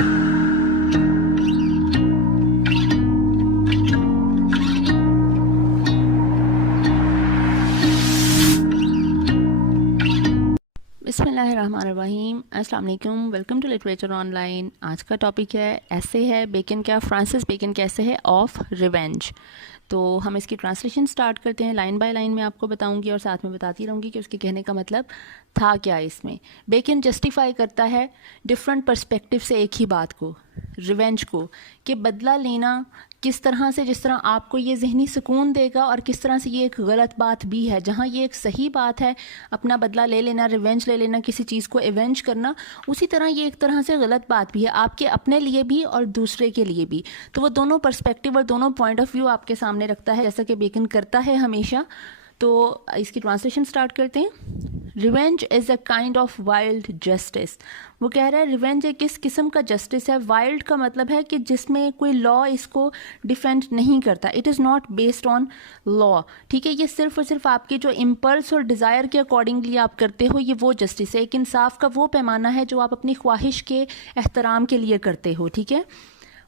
बिस्मिल्लाहिर्रहमानिर्रहीम, अस्सलाम वालेकुम, वेलकम टू लिटरेचर ऑनलाइन। आज का टॉपिक है ऐसे है बेकन का, फ्रांसिस बेकन का ऐसे है ऑफ रिवेंज। तो हम इसकी ट्रांसलेशन स्टार्ट करते हैं। लाइन बाय लाइन मैं आपको बताऊंगी और साथ में बताती रहूँगी कि उसके कहने का मतलब था क्या इसमें। बेकन जस्टिफाई करता है डिफरेंट पर्सपेक्टिव से एक ही बात को, रिवेंज को, कि बदला लेना किस तरह से, जिस तरह आपको ये जहनी सुकून देगा, और किस तरह से ये एक गलत बात भी है। जहाँ ये एक सही बात है अपना बदला ले लेना, रिवेंज ले लेना, किसी चीज़ को एवेंज करना, उसी तरह ये एक तरह से गलत बात भी है, आपके अपने लिए भी और दूसरे के लिए भी। तो वो दोनों पर्सपेक्टिव और दोनों पॉइंट ऑफ व्यू आपके सामने रखता है, जैसा कि बेकन करता है हमेशा। तो इसकी ट्रांसलेशन स्टार्ट करते हैं। Revenge is a kind of wild justice. वो कह रहा है रिवेंज एक किस किस्म का जस्टिस है। वाइल्ड का मतलब है कि जिसमें कोई लॉ इसको डिफेंड नहीं करता। It is not based on law, ठीक है। ये सिर्फ और सिर्फ आपके जो इम्पल्स और डिज़ायर के अकॉर्डिंगली आप करते हो, ये वो जस्टिस है। एक इंसाफ का वो पैमाना है जो आप अपनी ख्वाहिश के एहतराम के लिए करते हो, ठीक है।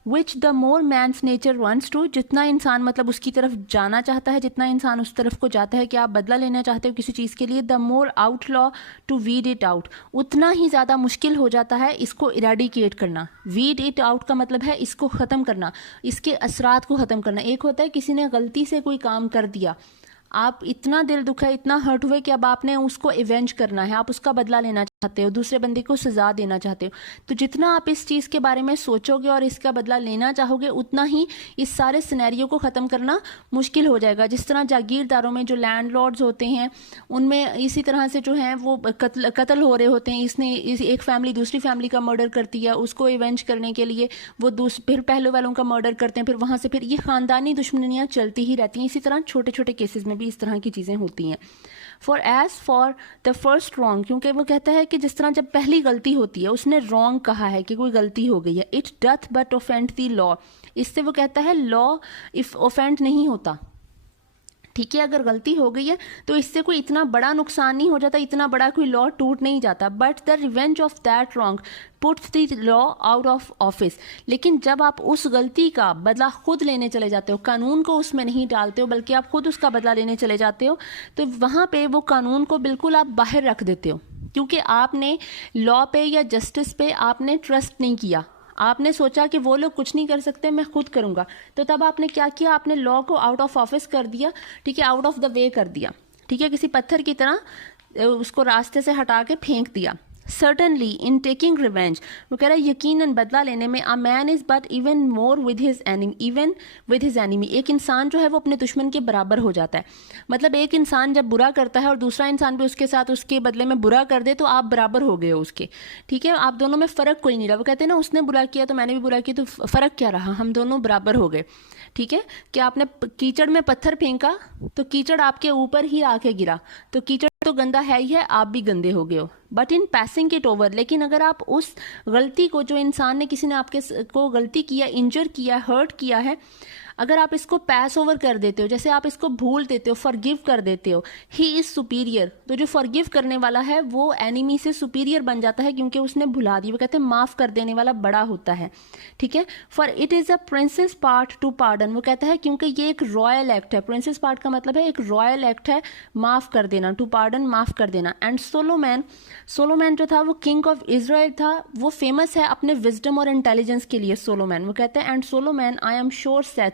Which the more man's nature runs to, जितना इंसान मतलब उसकी तरफ जाना चाहता है, जितना इंसान उस तरफ को जाता है कि आप बदला लेना चाहते हो किसी चीज़ के लिए, the more ought law to weed it out, उतना ही ज़्यादा मुश्किल हो जाता है इसको इरेडिकेट करना। वीड इट आउट का मतलब है इसको ख़त्म करना, इसके असरात को ख़त्म करना। एक होता है किसी ने गलती से कोई काम कर दिया, आप इतना दिल दुखा है, इतना हर्ट हुए कि अब आपने उसको इवेंज करना है, आप उसका बदला लेना चाहते हो, दूसरे बंदे को सज़ा देना चाहते हो। तो जितना आप इस चीज़ के बारे में सोचोगे और इसका बदला लेना चाहोगे, उतना ही इस सारे सिनेरियो को ख़त्म करना मुश्किल हो जाएगा। जिस तरह जागीरदारों में जो लैंडलॉर्ड्स होते हैं, उनमें इसी तरह से जो हैं वो कत्ल हो रहे होते हैं। एक फैमिली दूसरी फैमिली का मर्डर करती है, उसको इवेंज करने के लिए वो फिर पहले वालों का मर्डर करते हैं, फिर वहाँ से फिर ये ख़ानदानी दुश्मनियाँ चलती ही रहती हैं। इसी तरह छोटे छोटे केसेस में भी इस तरह की चीज़ें होती हैं। फॉर द फर्स्ट रॉन्ग, क्योंकि वो कहता है कि जिस तरह जब पहली गलती होती है, उसने रॉन्ग कहा है कि कोई गलती हो गई है, it doth but offend the law, इससे वो कहता है लॉ इफ ऑफेंड नहीं होता, ठीक है। अगर गलती हो गई है तो इससे कोई इतना बड़ा नुकसान नहीं हो जाता, इतना बड़ा कोई लॉ टूट नहीं जाता। But the revenge of that wrong puts the law out of office, लेकिन जब आप उस गलती का बदला खुद लेने चले जाते हो, कानून को उसमें नहीं डालते हो, बल्कि आप खुद उसका बदला लेने चले जाते हो, तो वहाँ पे वो कानून को बिल्कुल आप बाहर रख देते हो, क्योंकि आपने लॉ पे या जस्टिस पे आपने ट्रस्ट नहीं किया। आपने सोचा कि वो लोग कुछ नहीं कर सकते, मैं खुद करूँगा। तो तब आपने क्या किया, आपने लॉ को आउट ऑफ ऑफिस कर दिया, ठीक है, आउट ऑफ द वे कर दिया, ठीक है। किसी पत्थर की तरह उसको रास्ते से हटा के फेंक दिया। सर्टनली इन टेकिंग रिवेंज, वो कह रहा है यकीनन बदला लेने में, a man is but even more with his enemy, even with his enemy, एक इंसान जो है वो अपने दुश्मन के बराबर हो जाता है। मतलब एक इंसान जब बुरा करता है और दूसरा इंसान भी उसके साथ उसके बदले में बुरा कर दे, तो आप बराबर हो गए हो उसके, ठीक है। आप दोनों में फ़र्क कोई नहीं रहा। वो कहते हैं ना, उसने बुरा किया तो मैंने भी बुरा किया, तो फ़र्क क्या रहा, हम दोनों बराबर हो गए, ठीक है। कि आपने कीचड़ में पत्थर फेंका तो कीचड़ आपके ऊपर ही आके गिरा, तो कीचड़ तो गंदा है ही है, आप भी गंदे हो गए हो। But in passing it over, लेकिन अगर आप उस गलती को, जो इंसान ने, किसी ने आपके को गलती किया, इंजर किया, हर्ट किया है, अगर आप इसको पैस ओवर कर देते हो, जैसे आप इसको भूल देते हो, फॉरगिव कर देते हो, ही इज़ सुपीरियर, तो जो फॉरगिव करने वाला है वो एनिमी से सुपीरियर बन जाता है, क्योंकि उसने भुला दिया। वो कहते हैं माफ़ कर देने वाला बड़ा होता है, ठीक है। For it is a princess part two pardon, वो कहता है क्योंकि ये एक रॉयल एक्ट है। प्रिंसेस पार्ट का मतलब है एक रॉयल एक्ट है, माफ़ कर देना, टू पार्डन, माफ़ कर देना। एंड सोलोमैन जो था वो किंग ऑफ इजराइल था, वो फेमस है अपने विजडम और इंटेलिजेंस के लिए, सोलोमैन। वो कहते हैं and Solomon I am sure saith,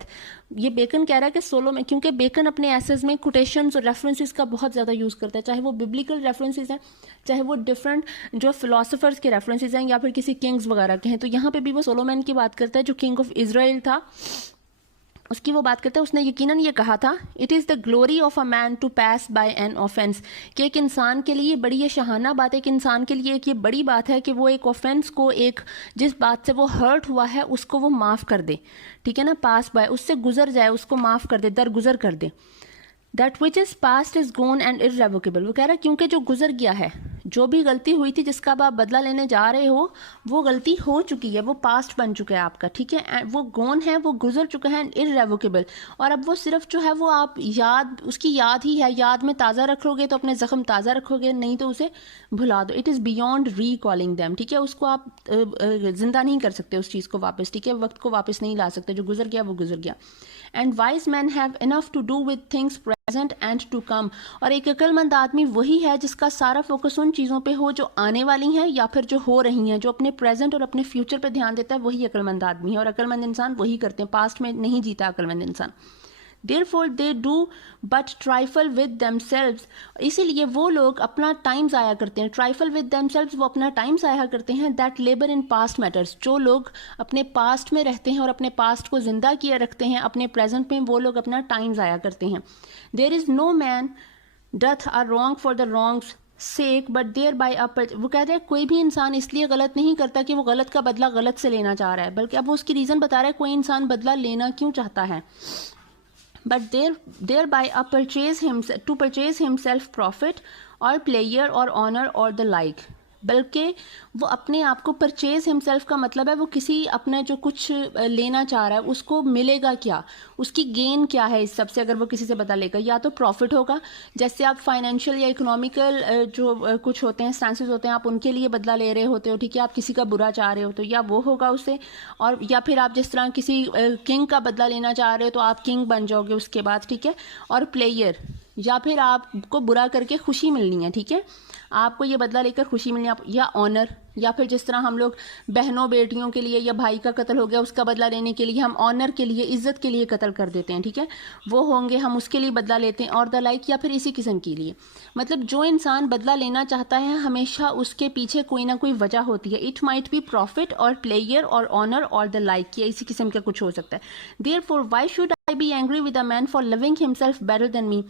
ये बेकन कह रहा है कि सोलोमैन, क्योंकि बेकन अपने एसेज में कोटेशंस और रेफरेंसेस का बहुत ज़्यादा यूज़ करता है, चाहे वो बिब्लिकल रेफरेंसेस हैं, चाहे वो डिफरेंट जो फिलोसफर्स के रेफरेंसेस हैं, या फिर किसी किंग्स वगैरह के हैं। तो यहाँ पे भी वो सोलोमैन की बात करता है, जो किंग ऑफ इजराइल था, उसकी वो बात करता है। उसने यकीनन ये कहा था, it is the glory of a man to pass by an offence, कि एक इंसान के लिए बड़ी ये शहाना बात है, एक इंसान के लिए एक ये बड़ी बात है कि वो एक ऑफेंस को, एक जिस बात से वो हर्ट हुआ है उसको वो माफ़ कर दे, ठीक है ना, पास बाय, उससे गुजर जाए, उसको माफ़ कर दे, दरगुजर कर दे। That which is past is gone and irrevocable. वो कह रहा है क्योंकि जो गुजर गया है, जो भी गलती हुई थी जिसका अब आप बदला लेने जा रहे हो, वो गलती हो चुकी है, वो पास्ट बन चुका है आपका, ठीक है। वो गोन है, वो गुजर चुका है, इररेवोकेबल। और अब वो सिर्फ जो है वो आप याद, उसकी याद ही है, याद में ताज़ा रखोगे तो अपने ज़ख्म ताज़ा रखोगे, नहीं तो उसे भुला दो। It is beyond recalling them, ठीक है। उसको आप जिंदा नहीं कर सकते उस चीज़ को वापस, ठीक है। वक्त को वापस नहीं ला सकते, जो गुजर गया वो गुजर गया। And wise man have enough to do with things present and to come. और एक अक्लमंद आदमी वही है जिसका सारा फोकस उन चीज़ों पे हो जो आने वाली हैं या फिर जो हो रही हैं, जो अपने प्रेजेंट और अपने फ्यूचर पे ध्यान देता है, वही अक्लमंद आदमी है। और अक्लमंद इंसान वही करते हैं, पास्ट में नहीं जीता अक्लमंद इंसान। Therefore they do but trifle with themselves। इसीलिए वो लोग अपना टाइम ज़ाया करते हैं। trifle with themselves, वो अपना टाइम ज़ाया करते हैं। that labor in past matters, जो लोग अपने पास्ट में रहते हैं और अपने पास्ट को ज़िंदा किए रखते हैं, अपने प्रेजेंट में वो लोग अपना टाइम ज़ाया करते हैं। there is no man doth a wrong for the wrong's sake but thereby a वो कहते हैं कोई भी इंसान इसलिए गलत नहीं करता कि वो गलत का बदला गलत से लेना चाह रहा है, बल्कि अब वो उसकी रीज़न बता रहा है कोई इंसान बदला लेना क्यों चाहता है। but thereby to purchase himself profit or pleasure or honor or the like। बल्कि वो अपने आप को परचेज हिमसेल्फ का मतलब है वो किसी अपने जो कुछ लेना चाह रहा है उसको मिलेगा क्या, उसकी गेन क्या है इस सबसे, अगर वो किसी से बदला लेगा। या तो प्रॉफिट होगा, जैसे आप फाइनेंशियल या इकोनॉमिकल जो कुछ होते हैं स्टांसेस होते हैं, आप उनके लिए बदला ले रहे होते हो, ठीक है। आप किसी का बुरा चाह रहे हो तो या वो होगा उससे, और या फिर आप जिस तरह किसी किंग का बदला लेना चाह रहे हो तो आप किंग बन जाओगे उसके बाद, ठीक है। और प्लेयर, या फिर आपको बुरा करके खुशी मिलनी है, ठीक है, आपको ये बदला लेकर खुशी मिलनी है। या ऑनर, या फिर जिस तरह हम लोग बहनों बेटियों के लिए या भाई का कत्ल हो गया उसका बदला लेने के लिए हम ऑनर के लिए, इज्जत के लिए कत्ल कर देते हैं, ठीक है, वो होंगे, हम उसके लिए बदला लेते हैं। और द लाइक, या फिर इसी किस्म के लिए। मतलब जो इंसान बदला लेना चाहता है हमेशा उसके पीछे कोई ना कोई वजह होती है। इट माइट बी प्रॉफिट और प्लेयर और ऑनर और द लाइक, या इसी किस्म का कुछ हो सकता है। Therefore why should I be angry with a man for loving himself better than me.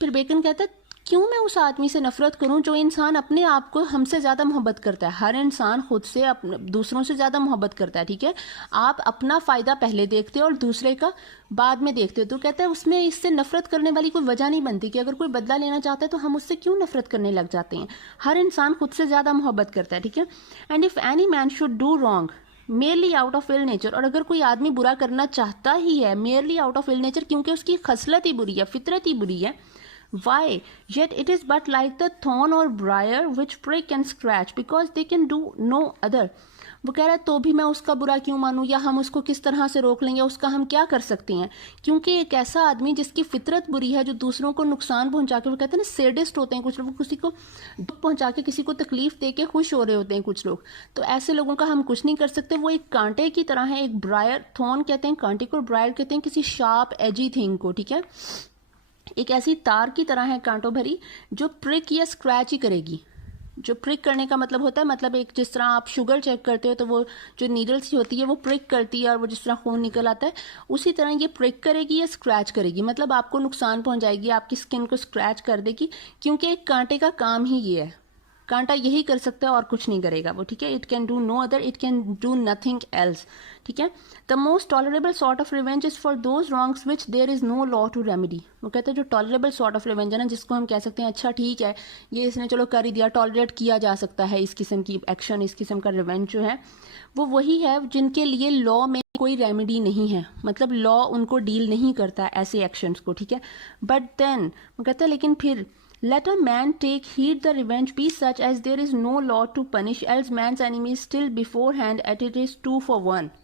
फिर बेकन कहता है क्यों मैं उस आदमी से नफरत करूं जो इंसान अपने आप को हमसे ज़्यादा मोहब्बत करता है। हर इंसान खुद से अपने दूसरों से ज़्यादा मोहब्बत करता है, ठीक है। आप अपना फ़ायदा पहले देखते हो और दूसरे का बाद में देखते हो। तो कहता है उसमें इससे नफरत करने वाली कोई वजह नहीं बनती कि अगर कोई बदला लेना चाहता है तो हम उससे क्यों नफरत करने लग जाते हैं। हर इंसान खुद से ज़्यादा मोहब्बत करता है, ठीक है। And if any man should do wrong merely out of ill nature, और अगर कोई आदमी बुरा करना चाहता ही है merely out of ill nature, क्योंकि उसकी खसलत ही बुरी है, फितरत ही बुरी है, why yet it is but like the thorn or briar which prick and scratch because they can do no other। वो कह रहा है तो भी मैं उसका बुरा क्यों मानूं, या हम उसको किस तरह से रोक लेंगे, उसका हम क्या कर सकते हैं। क्योंकि एक ऐसा आदमी जिसकी फितरत बुरी है, जो दूसरों को नुकसान पहुंचा के, वो कहते हैं ना सैडिस्ट होते हैं कुछ लोग, किसी को दुख पहुंचा के किसी को तकलीफ दे के खुश हो रहे होते हैं कुछ लोग, तो ऐसे लोगों का हम कुछ नहीं कर सकते। वो एक कांटे की तरह है, एक ब्रायर, थॉर्न कहते हैं कांटे को, ब्रायर कहते हैं किसी शार्प एजी थिंग को, ठीक है। एक ऐसी तार की तरह है कांटों भरी जो प्रिक या स्क्रैच ही करेगी। जो प्रिक करने का मतलब होता है, मतलब एक जिस तरह आप शुगर चेक करते हो तो वो जो नीडल्स होती है वो प्रिक करती है और वो जिस तरह खून निकल आता है, उसी तरह ये प्रिक करेगी या स्क्रैच करेगी, मतलब आपको नुकसान पहुंचाएगी, आपकी स्किन को स्क्रैच कर देगी। क्योंकि एक कांटे का काम ही ये है, कांटा यही कर सकता है और कुछ नहीं करेगा वो, ठीक है। It can do no other, it can do nothing else, ठीक है। The most tolerable sort of revenge is for those wrongs which there is no law to remedy. वो कहते हैं जो टॉलरेबल सॉर्ट ऑफ रिवेंज है ना, जिसको हम कह सकते हैं अच्छा ठीक है ये इसने चलो कर ही दिया, टॉलरेट किया जा सकता है इस किस्म की एक्शन, इस किस्म का रिवेंज जो है वो वही है जिनके लिए लॉ में कोई रेमेडी नहीं है, मतलब लॉ उनको डील नहीं करता ऐसे एक्शंस को, ठीक है। बट देन वो कहता है लेकिन फिर let a man take heed the revenge be such as there is no law to punish, else man's enemy is still beforehand at it is 2 for 1।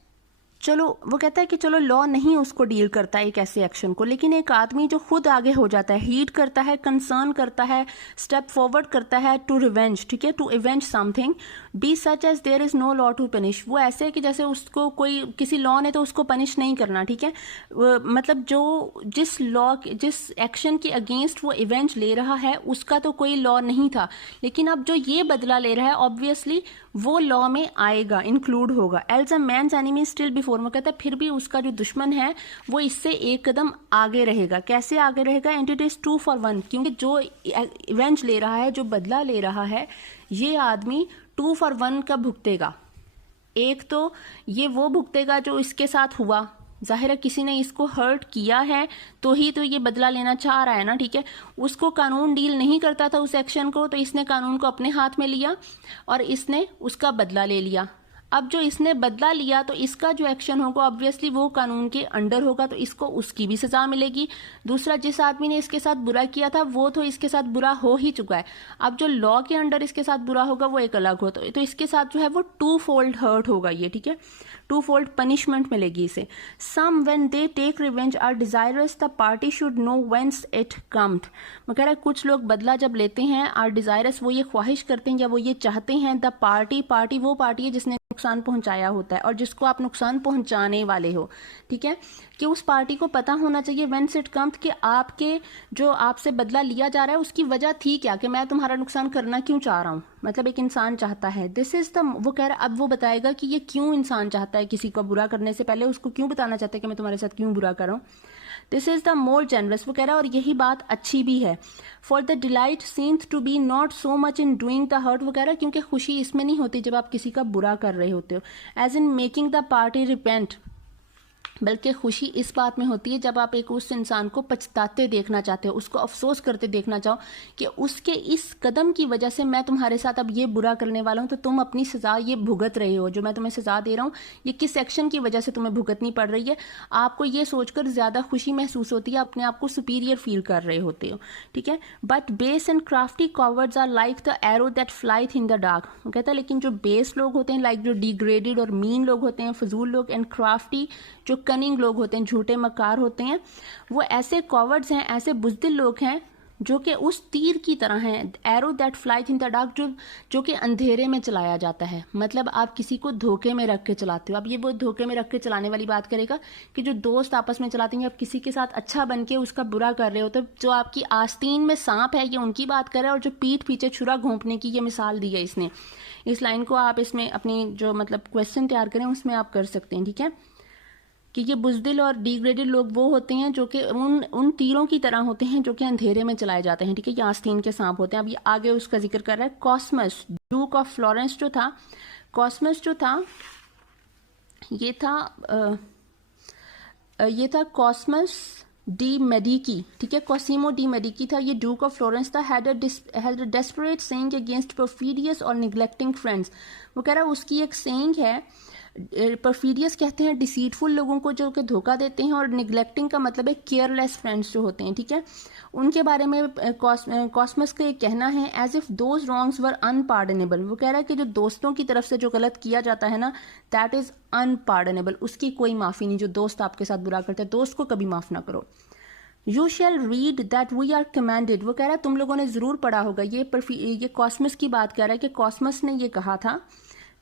चलो वो कहता है कि चलो लॉ नहीं उसको डील करता एक ऐसे एक्शन को, लेकिन एक आदमी जो खुद आगे हो जाता है, हीड करता है, कंसर्न करता है, स्टेप फॉरवर्ड करता है टू रिवेंज, ठीक है, to avenge something, be such as there is no law to punish. वो ऐसे है कि जैसे उसको कोई किसी लॉ ने तो उसको पनिश नहीं करना, ठीक है। मतलब जो जिस लॉ जिस एक्शन के अगेंस्ट वो इवेंज ले रहा है उसका तो कोई लॉ नहीं था, लेकिन अब जो ये बदला ले रहा है ऑब्वियसली वो लॉ में आएगा, इंक्लूड होगा। एल्स अ मैन्स एनिमी स्टिल बिफोर, वो कहता है फिर भी उसका जो दुश्मन है वो इससे एक कदम आगे रहेगा। कैसे आगे रहेगा? एंड इट इज 2 for 1, क्योंकि जो इवेंज ले रहा है, जो बदला ले रहा है, ये आदमी 2 for 1 का भुगतेगा। एक तो ये वो भुगतेगा जो इसके साथ हुआ, जाहिर है किसी ने इसको हर्ट किया है तो ही तो ये बदला लेना चाह रहा है ना, ठीक है। उसको कानून डील नहीं करता था उस एक्शन को, तो इसने कानून को अपने हाथ में लिया और इसने उसका बदला ले लिया। अब जो इसने बदला लिया तो इसका जो एक्शन होगा ऑब्वियसली वो कानून के अंडर होगा, तो इसको उसकी भी सजा मिलेगी। दूसरा, जिस आदमी ने इसके साथ बुरा किया था वो तो इसके साथ बुरा हो ही चुका है, अब जो लॉ के अंडर इसके साथ बुरा होगा वो एक अलग हो, तो इसके साथ जो है वो टू फोल्ड हर्ट होगा ये, ठीक है, टू फोल्ड पनिशमेंट मिलेगी इसे। Some when they take revenge are desirous the party should know whence it cometh. वो कह रहा है कुछ लोग बदला जब लेते हैं, आर डिजायरस वो ये ख्वाहिश करते हैं या वो ये चाहते हैं, द पार्टी वो पार्टी है जिसने नुकसान पहुंचाया होता है और जिसको आप नुकसान पहुंचाने वाले हो, ठीक है, कि उस पार्टी को पता होना चाहिए व्हेंस इट कम्स कि आपके जो आपसे बदला लिया जा रहा है उसकी वजह थी क्या, कि मैं तुम्हारा नुकसान करना क्यों चाह रहा हूँ। मतलब एक इंसान चाहता है, दिस इज द, वो कह रहा है अब वो बताएगा कि ये क्यों इंसान चाहता है, किसी को बुरा करने से पहले उसको क्यों बताना चाहता है कि मैं तुम्हारे साथ क्यों बुरा कर रहा हूँ। This is the more generous, वो कह रहा है और यही बात अच्छी भी है। For the delight seems to be not so much in doing the hurt, वो कह रहा है क्योंकि खुशी इसमें नहीं होती जब आप किसी का बुरा कर रहे होते हो, as in making the party repent, बल्कि खुशी इस बात में होती है जब आप एक उस इंसान को पछताते देखना चाहते हो, उसको अफसोस करते देखना चाहो कि उसके इस कदम की वजह से मैं तुम्हारे साथ अब ये बुरा करने वाला हूँ, तो तुम अपनी सज़ा ये भुगत रहे हो, जो मैं तुम्हें सज़ा दे रहा हूँ ये किस एक्शन की वजह से तुम्हें भुगतनी पड़ रही है। आपको ये सोचकर ज़्यादा खुशी महसूस होती है, अपने आप को सुपीरियर फील कर रहे होते हो, ठीक है। But base and crafty cowards are like the arrow that flieth in the dark, वो कहता है लेकिन जो बेस लोग होते हैं, लाइक जो डिग्रेडेड और मीन लोग होते हैं, फजूल लोग, एंड क्राफ्टी जो कनिंग लोग होते हैं, झूठे मकार होते हैं, वो ऐसे कॉवर्ड्स हैं, ऐसे बुज़दिल लोग हैं जो कि उस तीर की तरह हैं, arrow that flies in the dark, जो कि अंधेरे में चलाया जाता है। मतलब आप किसी को धोखे में रख के चलाते हो। अब ये वो धोखे में रख के चलाने वाली बात करेगा कि जो दोस्त आपस में चलाते हैं, आप किसी के साथ अच्छा बन के उसका बुरा कर रहे हो, तो जो आपकी आस्तीन में सांप है ये उनकी बात कर रहा है, और जो पीठ पीछे छुरा घोंपने की ये मिसाल दी है इसने। इस लाइन को आप इसमें अपनी जो मतलब क्वेश्चन तैयार करें उसमें आप कर सकते हैं, ठीक है, कि ये बुज़दिल और डिग्रेडेड लोग वो होते हैं जो कि उन तीरों की तरह होते हैं जो कि अंधेरे में चलाए जाते हैं, ठीक है, ये आस्तीन के सांप होते हैं। अब ये आगे उसका जिक्र कर रहा है। कॉस्मस ड्यूक ऑफ फ्लोरेंस जो था, कॉस्मस जो था ये था कॉस्मस डी मेडिकी, ठीक है, कॉसिमो डी मेडिकी था, ये ड्यूक ऑफ फ्लोरेंस था। Had a desperate saying against perfidious or neglecting friends, वो कह रहा है उसकी एक सेइंग है, परफीडियस कहते हैं डिसीटफुल लोगों को जो कि धोखा देते हैं, और निगलेक्टिंग का मतलब है केयरलेस फ्रेंड्स जो होते हैं, ठीक है, उनके बारे में कॉस्मस का ये कहना है, as if those wrongs were unpardonable, वो कह रहा है कि जो दोस्तों की तरफ से जो गलत किया जाता है ना, दैट इज अनपार्डनेबल, उसकी कोई माफ़ी नहीं। जो दोस्त आपके साथ बुरा करते हैं, दोस्त को कभी माफ़ ना करो। You shall read that we are commanded, वो कह रहा है तुम लोगों ने ज़रूर पढ़ा होगा, ये कॉस्मस की बात कर रहा है कि कॉस्मस ने ये कहा था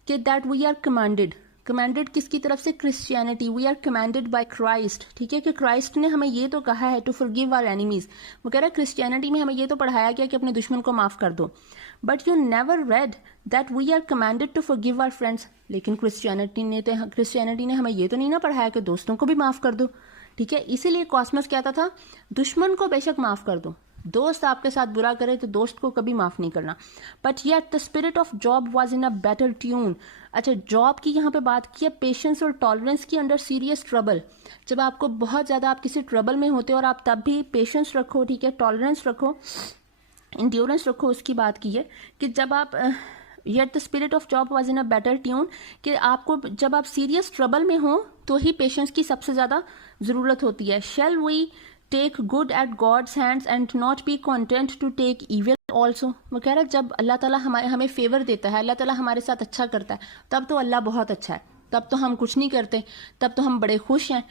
कि that we are commanded, commanded किसकी तरफ से, Christianity, we are commanded by Christ, ठीक है, कि क्राइस्ट ने हमें ये तो कहा है टू फॉरगिव आवर एनिमीज, वो कह रहा है क्रिश्चियनिटी में हमें ये तो पढ़ाया गया कि अपने दुश्मन को माफ़ कर दो, but you never read that we are commanded to forgive our friends, लेकिन क्रिश्चियनिटी ने हमें ये तो नहीं ना पढ़ाया कि दोस्तों को भी माफ़ कर दो, ठीक है। इसीलिए कॉस्मस कहता था दुश्मन को बेशक माफ़ कर दो, दोस्त आपके साथ बुरा करे तो दोस्त को कभी माफ़ नहीं करना। But yet the spirit of job was in a better tune. अच्छा, जॉब की यहाँ पे बात की है, पेशेंस और टॉलरेंस की अंडर सीरियस ट्रबल, जब आपको बहुत ज़्यादा आप किसी ट्रबल में होते हो और आप तब भी पेशेंस रखो, ठीक है, टॉलरेंस रखो, इंड्योरेंस रखो, उसकी बात की है कि जब आप yet the spirit of job was in a better tune, कि आपको जब आप सीरियस ट्रबल में हो तो ही पेशेंस की सबसे ज़्यादा ज़रूरत होती है। Shall we take good at God's hands and not be content to take evil also, वो कह रहा है जब अल्लाह ताला हमें फेवर देता है, अल्लाह ताला हमारे साथ अच्छा करता है, तब तो अल्लाह बहुत अच्छा है, तब तो हम कुछ नहीं करते, तब तो हम बड़े खुश हैं।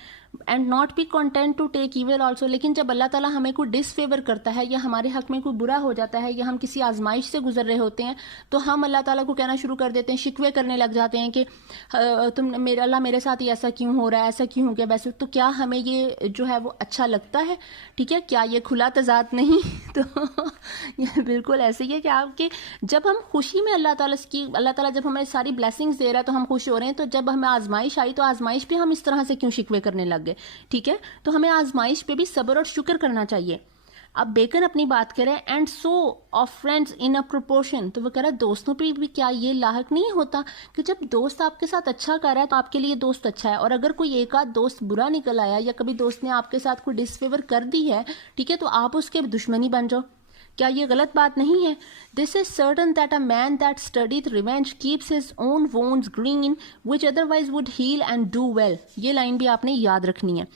And not be content to take evil also, लेकिन जब अल्लाह ताला हमें कोई डिसफेवर करता है या हमारे हक में कोई बुरा हो जाता है या हम किसी आजमाइश से गुजर रहे होते हैं, तो हम अल्लाह ताला को कहना शुरू कर देते हैं, शिकवे करने लग जाते हैं कि अल्लाह मेरे साथ ही ऐसा क्यों हो रहा है, ऐसा क्यों हो गया वैसे। तो क्या हमें ये जो है वो अच्छा लगता है, ठीक है, क्या ये खुला तजाद नहीं तो ये बिल्कुल ऐसे ही है कि आपके जब हम खुशी में अल्लाह ताला जब हमें सारी ब्लेसिंग्स दे रहा है तो हम खुश हो रहे हैं, तो जब हमें आजमाइश आई तो आजमाइश पे हम इस तरह से क्यों शिकवे करने लग गए, ठीक है। तो हमें आजमाइश पे भी सब्र और शुक्र करना चाहिए। अब बेकन अपनी बात करें, and so of friends in a proportion, तो वो कह रहा है दोस्तों पे भी क्या ये लायक नहीं होता कि जब दोस्त आपके साथ अच्छा कर रहा है तो आपके लिए दोस्त अच्छा है, और अगर कोई एक आध दोस्त बुरा निकल आया या कभी दोस्त ने आपके साथ कोई डिसफेवर कर दी है, ठीक है, तो आप उसके दुश्मनी बन जाओ। क्या ये गलत बात नहीं है? This is certain that a man that studied revenge keeps his own wounds green which otherwise would heal and do well. ये लाइन भी आपने याद रखनी है।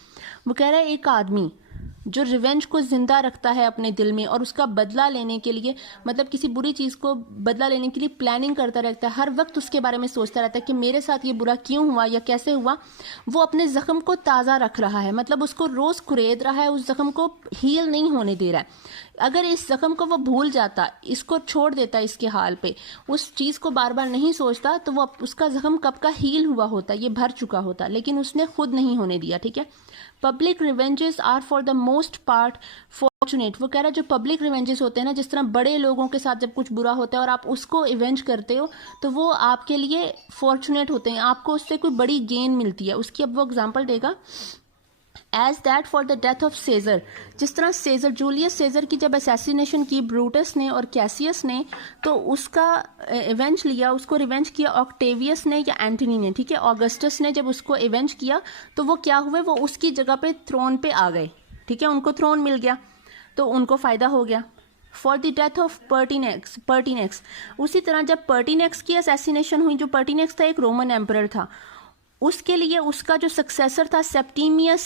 वो कह रहा है एक आदमी जो रिवेंज को जिंदा रखता है अपने दिल में और उसका बदला लेने के लिए, मतलब किसी बुरी चीज़ को बदला लेने के लिए प्लानिंग करता रहता है, हर वक्त उसके बारे में सोचता रहता है कि मेरे साथ ये बुरा क्यों हुआ या कैसे हुआ। वो अपने जख्म को ताज़ा रख रहा है, मतलब उसको रोज़ कुरेद रहा है, उस जख्म को हील नहीं होने दे रहा है। अगर इस जख्म को वो भूल जाता, इसको छोड़ देता इसके हाल पे, उस चीज़ को बार बार नहीं सोचता, तो वो उसका जख्म कब का हील हुआ होता, ये भर चुका होता, लेकिन उसने खुद नहीं होने दिया। ठीक है, public revenges are for the most part fortunate. वो कह रहा है जो पब्लिक रिवेंजेस होते हैं ना, जिस तरह बड़े लोगों के साथ जब कुछ बुरा होता है और आप उसको इवेंज करते हो, तो वो आपके लिए फॉर्चुनेट होते हैं, आपको उससे कोई बड़ी गेन मिलती है। उसकी अब वो एग्जांपल देगा, as that for the death of Caesar. जिस तरह सेजर, जूलियस सेजर की जब असैसिनेशन की ब्रूटस ने और कैसियस ने, तो उसका इवेंज लिया, उसको रिवेंज किया ऑक्टेवियस ने या एंटनी ने। ठीक है, ऑगस्टस ने जब उसको इवेंज किया तो वो क्या हुए, वो उसकी जगह पे थ्रोन पे आ गए। ठीक है, उनको थ्रोन मिल गया तो उनको फ़ायदा हो गया। फॉर द डेथ ऑफ पर्टिनेक्स, उसी तरह जब पर्टिनेक्स की असैसिनेशन हुई, जो पर्टिनेक्स था एक रोमन एम्परर था, उसके लिए उसका जो सक्सेसर था सेप्टिमियस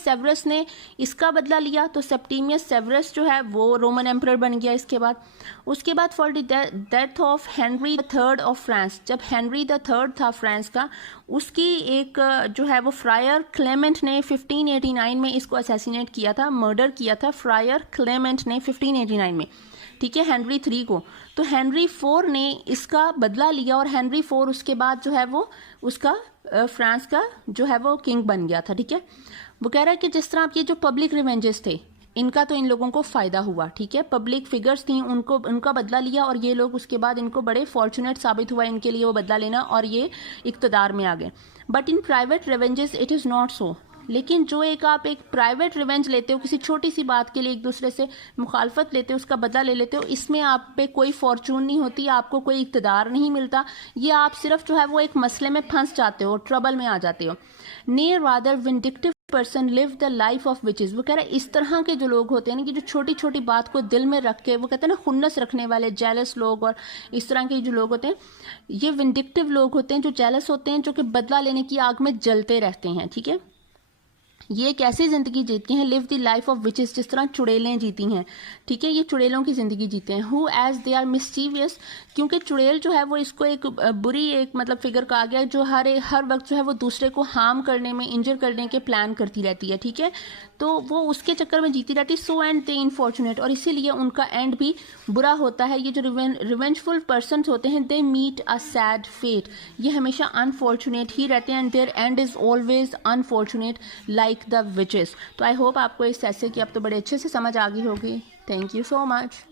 सेवर्स ने इसका बदला लिया, तो सेप्टिमियस सेवर्स जो है वो रोमन एम्परर बन गया इसके बाद। उसके बाद for the death of Henry III of France, जब हेनरी III था फ्रांस का, उसकी एक जो है वो फ्रायर क्लेमेंट ने 1589 में इसको असैसिनेट किया था, मर्डर किया था फ्रायर क्लेमेंट ने 1589 में। ठीक है, हेनरी III को। तो हेनरी IV ने इसका बदला लिया और हेनरी IV उसके बाद जो है वो उसका फ्रांस का जो है वो किंग बन गया था। ठीक है, वो कह रहा है कि जिस तरह आप ये जो पब्लिक रिवेंजेस थे, इनका तो इन लोगों को फ़ायदा हुआ। ठीक है, पब्लिक फिगर्स थी, उनका बदला लिया और ये लोग उसके बाद इनको बड़े फॉर्चुनेट साबित हुआ इनके लिए वो बदला लेना, और ये इक़्तिदार में आ गए। But in private revenges it is not so. लेकिन जो आप एक प्राइवेट रिवेंज लेते हो, किसी छोटी सी बात के लिए एक दूसरे से मुखालफत लेते हो, उसका बदला ले लेते हो, इसमें आप पे कोई फॉर्चून नहीं होती, आपको कोई इक़्तिदार नहीं मिलता, ये आप सिर्फ जो है वो एक मसले में फंस जाते हो, ट्रबल में आ जाते हो। Near rather vindictive person live the life of witches. वो कह रहे हैं इस तरह के जो लोग होते हैं ना, कि जो छोटी छोटी बात को दिल में रख के, वो कहते हैं ना खुन्नस रखने वाले, जेलस लोग, और इस तरह के जो लोग होते हैं, ये विंडिक्टिव लोग होते हैं, जो जेलस होते हैं, जो कि बदला लेने की आग में जलते रहते हैं। ठीक है, ये एक ऐसी जिंदगी जीती हैं, live the life of witches, जिस तरह चुड़ैलें जीती हैं। ठीक है, ये चुड़ैलों की जिंदगी जीते हैं। Who as they are mischievous, क्योंकि चुड़ैल जो है वो इसको एक बुरी एक मतलब फिगर कहा गया, जो हर वक्त जो है वो दूसरे को हार्म करने में, इंजर करने के प्लान करती रहती है। ठीक है, तो वो उसके चक्कर में जीती रहती है। सो एंड दे इनफॉर्चुनेट, और इसीलिए उनका एंड भी बुरा होता है। ये जो रिवेंजफुल पर्सन होते हैं, they meet a sad fate, ये हमेशा अनफॉर्चुनेट ही रहते हैं, and their end is always unfortunate like the witches. तो आई होप आपको इस ऐसे की अब तो बड़े अच्छे से समझ आ गई होगी। Thank you so much.